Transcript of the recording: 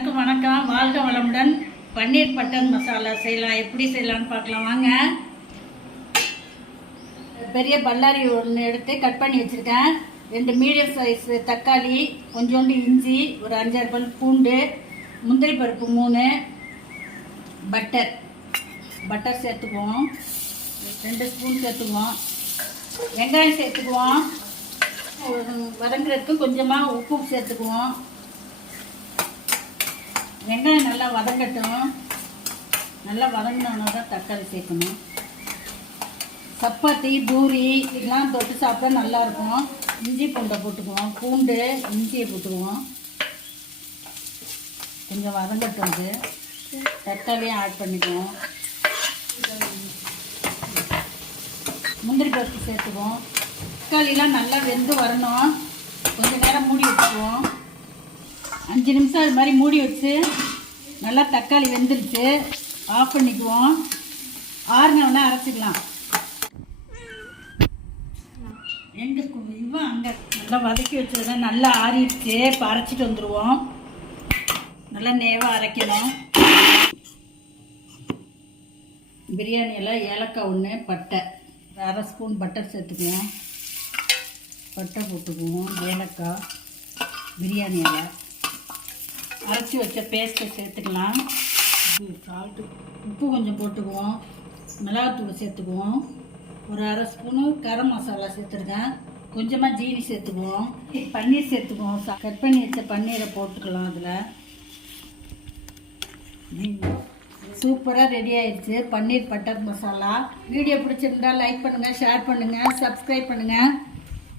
எல்லாருக்கும் வணக்கம். வாழ்க வளமுடன். பன்னீர் பட்டர் மசாலா செய்யலாம். எப்படி செய்யலாம்னு பார்க்கலாம். வாங்க. பெரிய பல்லாரி ஒன்று எடுத்து கட் பண்ணி வச்சுருக்கேன். ரெண்டு மீடியம் சைஸ் தக்காளி கொஞ்சோண்டு இஞ்சி ஒரு அஞ்சாறு பல் பூண்டு முந்திரி பருப்பு மூணு பட்டர் பட்டர் சேர்த்துக்குவோம். ரெண்டு ஸ்பூன் சேர்த்துக்குவோம். வெங்காயம் சேர்த்துக்குவோம். வதங்குறதுக்கு கொஞ்சமாக உப்பு சேர்த்துக்குவோம். வெங்காயம் நல்லா வதங்கட்டும். நல்லா வதங்கினோன்னா தான் தக்காளி சேர்க்கணும். சப்பாத்தி பூரி இதெல்லாம் தொட்டு சாப்பிட்டா நல்லாயிருக்கும் இஞ்சி பூண்டை போட்டுக்குவோம். பூண்டு இஞ்சியை போட்டுக்குவோம். கொஞ்சம் வதங்கட்டும் இது. தக்காளியும் ஆட் பண்ணிக்குவோம். முந்திரி பருப்பு சேர்த்துக்குவோம். தக்காளிலாம் நல்லா வெந்து வரணும். கொஞ்ச நேரம் மூடி வச்சுக்குவோம். அஞ்சு நிமிஷம் அது மாதிரி மூடி வச்சு நல்லா தக்காளி வெந்துருச்சு. ஆஃப் பண்ணிக்குவோம். ஆறுனவொடனே அரைச்சிக்கலாம் எங்கே இவன்? அங்கே நல்லா வதக்கி வச்சதை நல்லா ஆறிடுச்சு. இப்போ அரைச்சிட்டு வந்துடுவோம் நல்லா நேவாக அரைக்கணும். பிரியாணியெல்லாம் ஏலக்காய் ஒன்று பட்டை. அரை ஸ்பூன் பட்டர் சேர்த்துக்குவோம். பட்டை போட்டுக்குவோம். ஏலக்காய் பிரியாணி இலை அரைச்சி வச்ச பேஸ்ட்டை சேர்த்துக்கலாம். சால்ட்டு உப்பு கொஞ்சம் போட்டுக்குவோம். மிளகாத்தூள் சேர்த்துக்குவோம். ஒரு அரை ஸ்பூனு கரம் மசாலா சேர்த்துருக்கேன். கொஞ்சமாக ஜீனி சேர்த்துக்குவோம். பன்னீர் சேர்த்துக்குவோம். கட் பண்ணி வச்ச பன்னீரை போட்டுக்கலாம் அதில். சூப்பராக ரெடி ஆயிடுச்சு. பன்னீர் பட்டர் மசாலா. வீடியோ பிடிச்சிருந்தா லைக் பண்ணுங்கள் ஷேர் பண்ணுங்கள் சப்ஸ்கிரைப் பண்ணுங்கள்